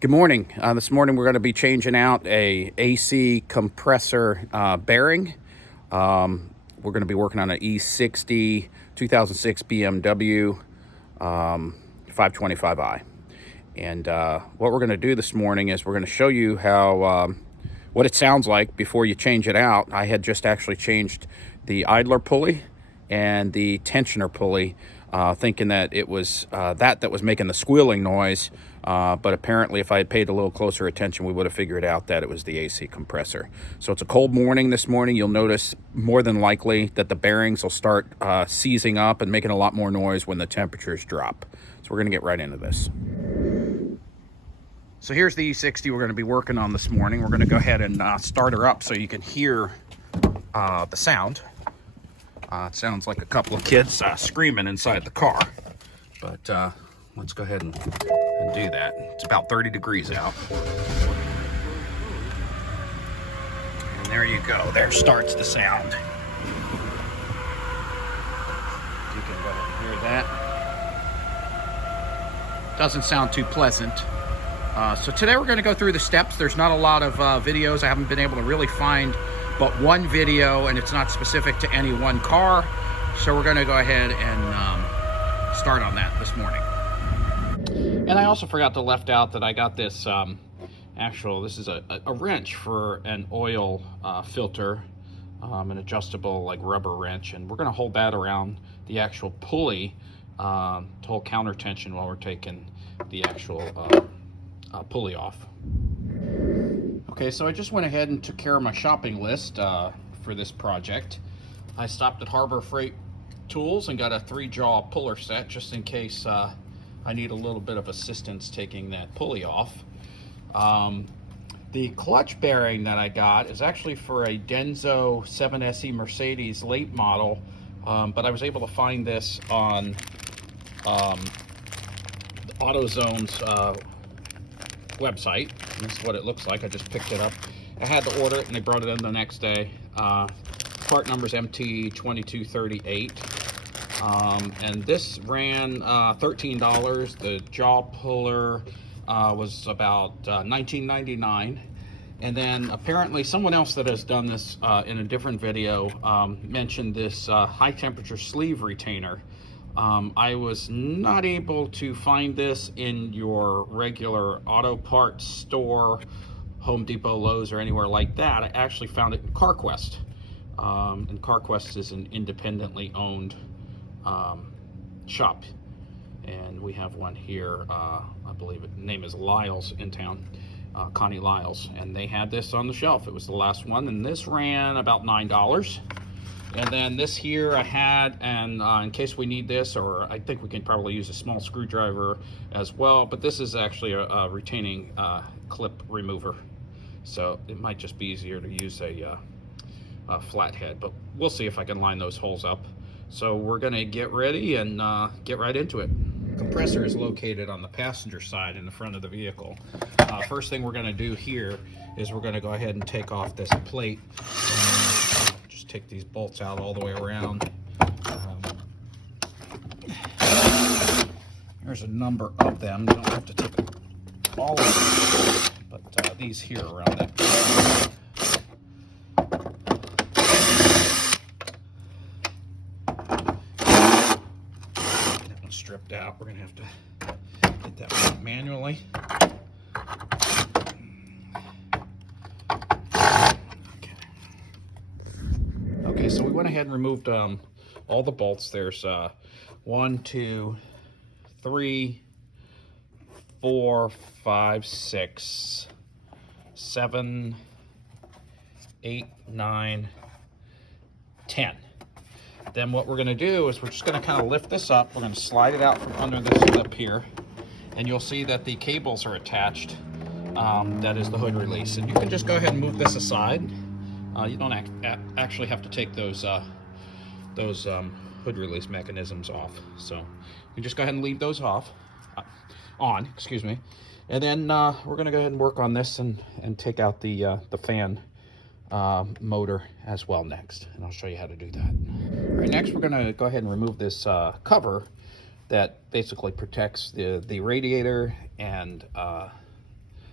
Good morning. This morning we're going to be changing out a AC compressor bearing. We're going to be working on an E60 2006 BMW 525i. And what we're going to do this morning is we're going to show you how what it sounds like before you change it out. I had just actually changed the idler pulley and the tensioner pulley, thinking that it was that was making the squealing noise, but apparently if I had paid a little closer attention, we would have figured out that it was the AC compressor. So it's a cold morning this morning. You'll notice more than likely that the bearings will start seizing up and making a lot more noise when the temperatures drop. So we're going to get right into this. So here's the E60 we're going to be working on this morning. We're going to go ahead and start her up so you can hear the sound. It sounds like a couple of kids screaming inside the car, but let's go ahead and do that. It's about 30 degrees out. And there you go. There starts the sound. You can go ahead and hear that. Doesn't sound too pleasant. So today we're going to go through the steps. There's not a lot of videos. I haven't been able to really find but one video, and it's not specific to any one car. So we're going to go ahead and start on that this morning. And I also forgot to left out that I got this this is a wrench for an oil filter, an adjustable like rubber wrench, and we're going to hold that around the actual pulley to hold counter tension while we're taking the actual pulley off. Okay, so I just went ahead and took care of my shopping list for this project. I stopped at Harbor Freight Tools and got a 3-jaw puller set just in case I need a little bit of assistance taking that pulley off. The clutch bearing that I got is actually for a Denso 7SE Mercedes late model, but I was able to find this on Autozone's website. And this is what it looks like. I just picked it up. I had to order it and they brought it in the next day. Part number's MT2238. And this ran $13. The jaw puller was about $19.99. And then apparently someone else that has done this in a different video mentioned this high temperature sleeve retainer. I was not able to find this in your regular auto parts store, Home Depot, Lowe's, or anywhere like that. I actually found it in CarQuest. And CarQuest is an independently owned shop. And we have one here, I believe the name is Lyle's in town, Connie Lyle's. And they had this on the shelf. It was the last one, and this ran about $9. And then this here I had, and in case we need this, or I think we can probably use a small screwdriver as well, but this is actually a retaining clip remover. So it might just be easier to use a flathead, but we'll see if I can line those holes up. So we're gonna get ready and get right into it. Compressor is located on the passenger side in the front of the vehicle. First thing we're gonna do here is we're gonna go ahead and take off this plate. Just take these bolts out all the way around. There's a number of them. You don't have to take all of them, but these here around that. That one's stripped out. We're gonna have to get that one manually. Okay, so we went ahead and removed all the bolts. There's 1, 2, 3, 4, 5, 6, 7, 8, 9, 10. Then what we're going to do is we're just going to kind of lift this up. We're going to slide it out from under this lip here, and you'll see that the cables are attached. That is the hood release, and you can just go ahead and move this aside. You don't actually have to take those hood release mechanisms off. So you just go ahead and leave those on, excuse me. And then we're going to go ahead and work on this and take out the fan motor as well next. And I'll show you how to do that. All right, next we're going to go ahead and remove this cover that basically protects the radiator and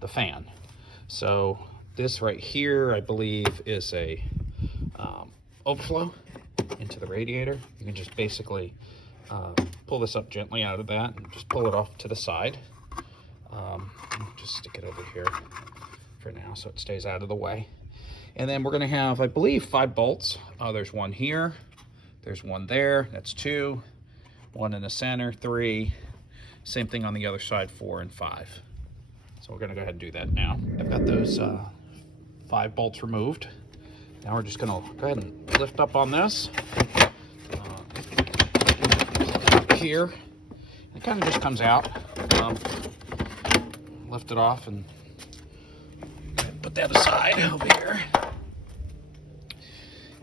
the fan. So this right here, I believe, is a overflow into the radiator. You can just basically pull this up gently out of that and just pull it off to the side. Just stick it over here for now so it stays out of the way. And then we're going to have, I believe, 5 bolts. There's one here, there's one there, that's 2, one in the center, 3, same thing on the other side, 4 and 5. So we're going to go ahead and do that now. I've got those 5 bolts removed. Now we're just going to go ahead and lift up on this. Up here. It kind of just comes out. Lift it off and put that aside over here.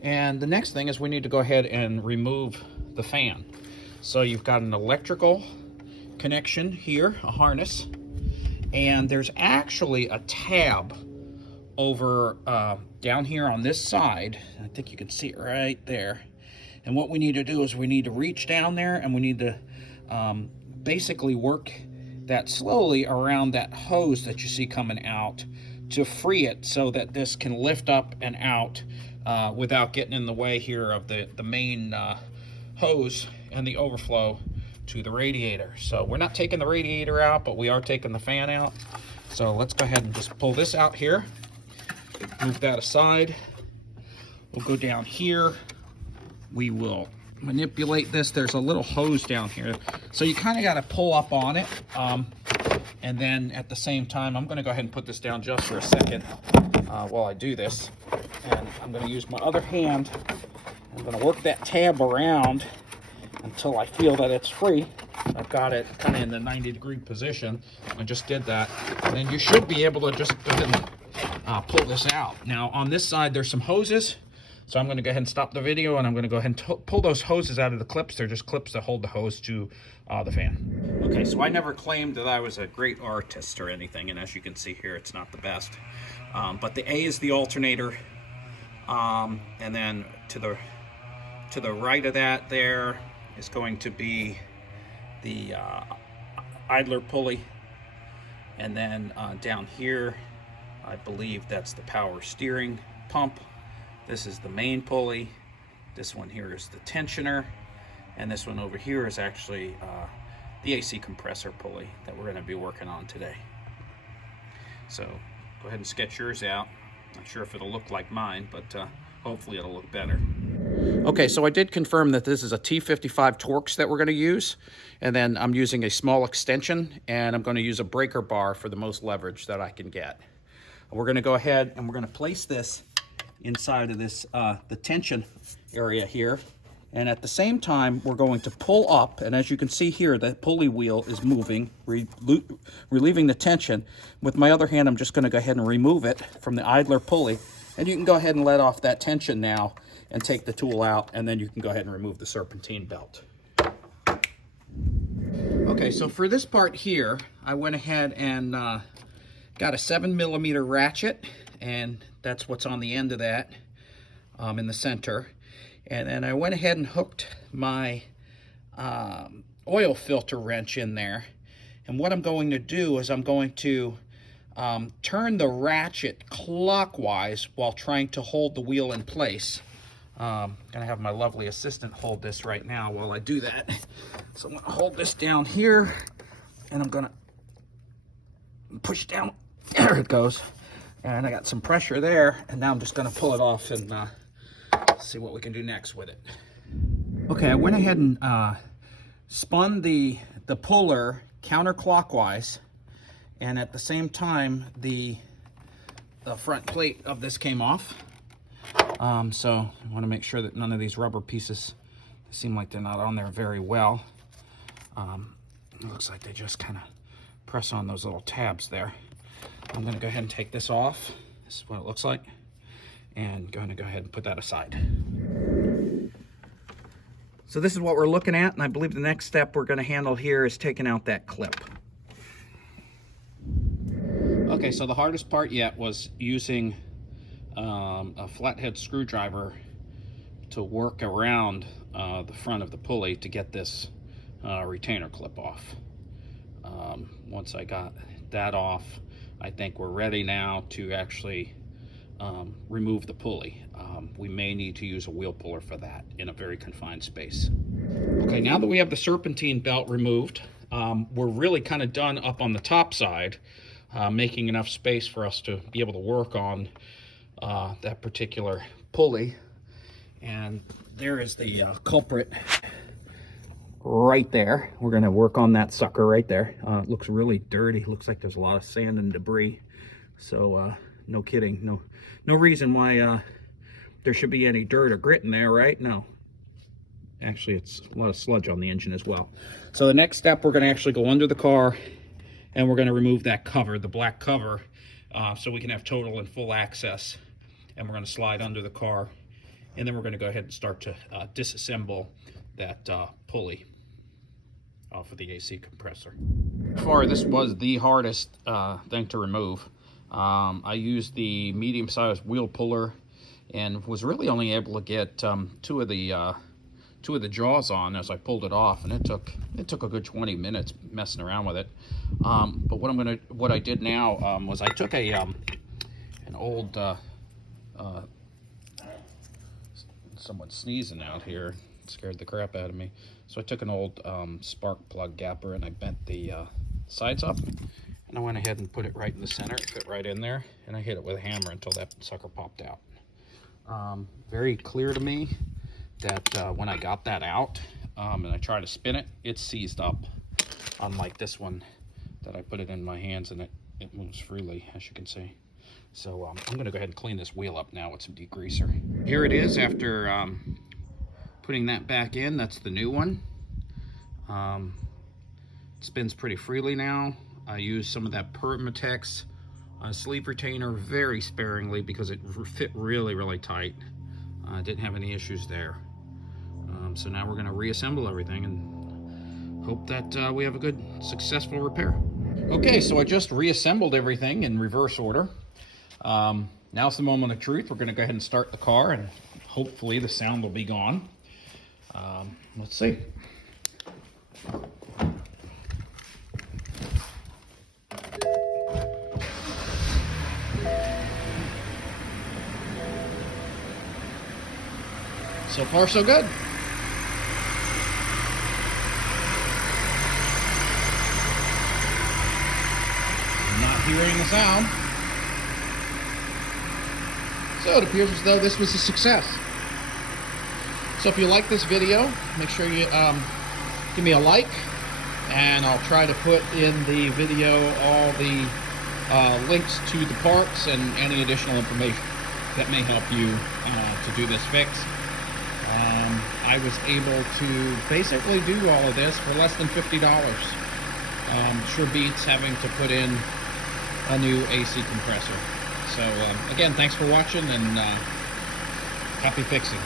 And the next thing is we need to go ahead and remove the fan. So you've got an electrical connection here, a harness, and there's actually a tab over down here on this side. I think you can see it right there. And what we need to do is we need to reach down there and we need to basically work that slowly around that hose that you see coming out to free it so that this can lift up and out without getting in the way here of the main hose and the overflow to the radiator. So we're not taking the radiator out, but we are taking the fan out. So let's go ahead and just pull this out here. Move that aside. We'll go down here. We will manipulate this. There's a little hose down here. So you kind of got to pull up on it. And then at the same time, I'm going to go ahead and put this down just for a second while I do this. And I'm going to use my other hand. I'm going to work that tab around until I feel that it's free. I've got it kind of in the 90-degree position. I just did that. And then you should be able to just go ahead and pull this out. Now on this side, there's some hoses. So I'm going to go ahead and stop the video and I'm going to go ahead and pull those hoses out of the clips. They're just clips that hold the hose to the fan. Okay, so I never claimed that I was a great artist or anything, and as you can see here, it's not the best. But the A is the alternator, and then to the right of that there is going to be the idler pulley, and then down here, I believe that's the power steering pump. This is the main pulley. This one here is the tensioner. And this one over here is actually the AC compressor pulley that we're going to be working on today. So go ahead and sketch yours out. Not sure if it'll look like mine, but hopefully it'll look better. Okay, so I did confirm that this is a T55 Torx that we're going to use. And then I'm using a small extension, and I'm going to use a breaker bar for the most leverage that I can get. We're going to go ahead and we're going to place this inside of this the tension area here, and at the same time we're going to pull up, and as you can see here, the pulley wheel is moving, relieving the tension. With my other hand, I'm just going to go ahead and remove it from the idler pulley, and you can go ahead and let off that tension now and take the tool out, and then you can go ahead and remove the serpentine belt. Okay, so for this part here, I went ahead and got a 7mm ratchet, and that's what's on the end of that in the center. And then I went ahead and hooked my oil filter wrench in there. And what I'm going to do is I'm going to turn the ratchet clockwise while trying to hold the wheel in place. I'm gonna have my lovely assistant hold this right now while I do that. So I'm gonna hold this down here, and I'm gonna push down. There it goes. And I got some pressure there, and now I'm just going to pull it off and see what we can do next with it. Okay, I went ahead and spun the puller counterclockwise, and at the same time the front plate of this came off. So I want to make sure that none of these rubber pieces seem like they're not on there very well. It looks like they just kind of press on those little tabs there. I'm going to go ahead and take this off. This is what it looks like. And going to go ahead and put that aside. So this is what we're looking at, and I believe the next step we're going to handle here is taking out that clip. Okay, so the hardest part yet was using a flathead screwdriver to work around the front of the pulley to get this retainer clip off. Once I got that off, I think we're ready now to actually remove the pulley. We may need to use a wheel puller for that in a very confined space. Okay, now that we have the serpentine belt removed, we're really kind of done up on the top side, making enough space for us to be able to work on that particular pulley. And there is the culprit right there. We're going to work on that sucker right there. It looks really dirty. Looks like there's a lot of sand and debris. So no kidding, no reason why there should be any dirt or grit in there, right? No. Actually, it's a lot of sludge on the engine as well. So the next step, we're going to actually go under the car and we're going to remove that cover, the black cover, so we can have total and full access. And we're going to slide under the car, and then we're going to go ahead and start to disassemble that pulley off of the AC compressor. This was the hardest thing to remove. I used the medium-sized wheel puller and was really only able to get two of the jaws on as I pulled it off, and it took a good 20 minutes messing around with it. But what I did now was I took an old someone's sneezing out here, it scared the crap out of me. So I took an old spark plug gapper and I bent the sides up, and I went ahead and put it right in the center. It fit right in there, and I hit it with a hammer until that sucker popped out. Very clear to me that when I got that out and I tried to spin it, it's seized up, unlike this one that I put it in my hands and it moves freely, as you can see. So I'm going to go ahead and clean this wheel up now with some degreaser. Here it is after putting that back in. That's the new one. It spins pretty freely now. I used some of that Permatex sleeve retainer very sparingly because it fit really tight. I didn't have any issues there. So now we're going to reassemble everything and hope that we have a good, successful repair. Okay, so I just reassembled everything in reverse order. Now's the moment of truth. We're going to go ahead and start the car, and hopefully the sound will be gone. Let's see. So far, so good. I'm not hearing the sound. So it appears as though this was a success. So if you like this video, make sure you give me a like, and I'll try to put in the video all the links to the parts and any additional information that may help you to do this fix. I was able to basically do all of this for less than $50. Sure beats having to put in a new AC compressor. So again, thanks for watching, and happy fixing.